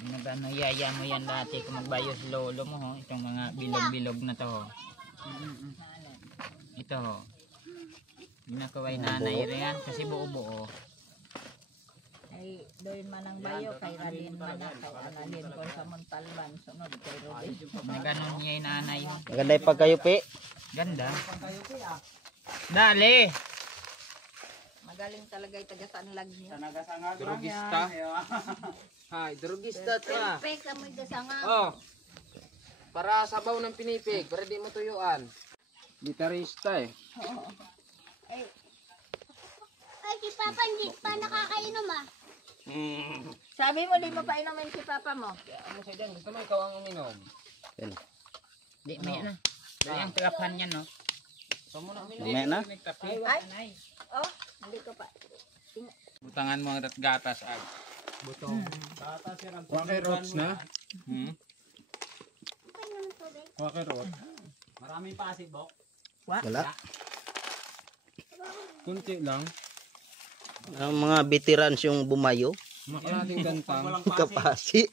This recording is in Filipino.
Nagano yaya mo yan dati kung magbayos lolo mo ho. Itong mga bilog-bilog na to ho. Ito ho. Ginakaway nanay rin kasi buo-buo. Ay doon man ang bayo kay Ralin man na kay Analin ko sa Montalban sunod kay Ruby. Naganon niya yung nanay ho. Maganda yung pagkayupi. Ganda. Dali! Magaling talaga yung taga-sanlag niya. Drogista. Hay, drogista ta. Perfect ka mo gasanga. Oh. Para sabaw ng pinipig, para di matuyuan. Gitarista eh. Ay, si Papa hindi pa nakakainom ah. Sabi mo di mo pa inumin si Papa mo. Ano sa dyan? Gusto mo ikaw ang uminom? Di, may ano. Dali ang tirapan niya no. Gusto mo na uminom? Mamaya na. Ay. Oh, hindi ko pa. Butangan mo ang gatas ay. Butong. Wake rots na? Wake rots. Maraming pasig bok. Wala. Kunti lang. Ang mga veterans yung bumayo. Makalating gantang. Kapasi.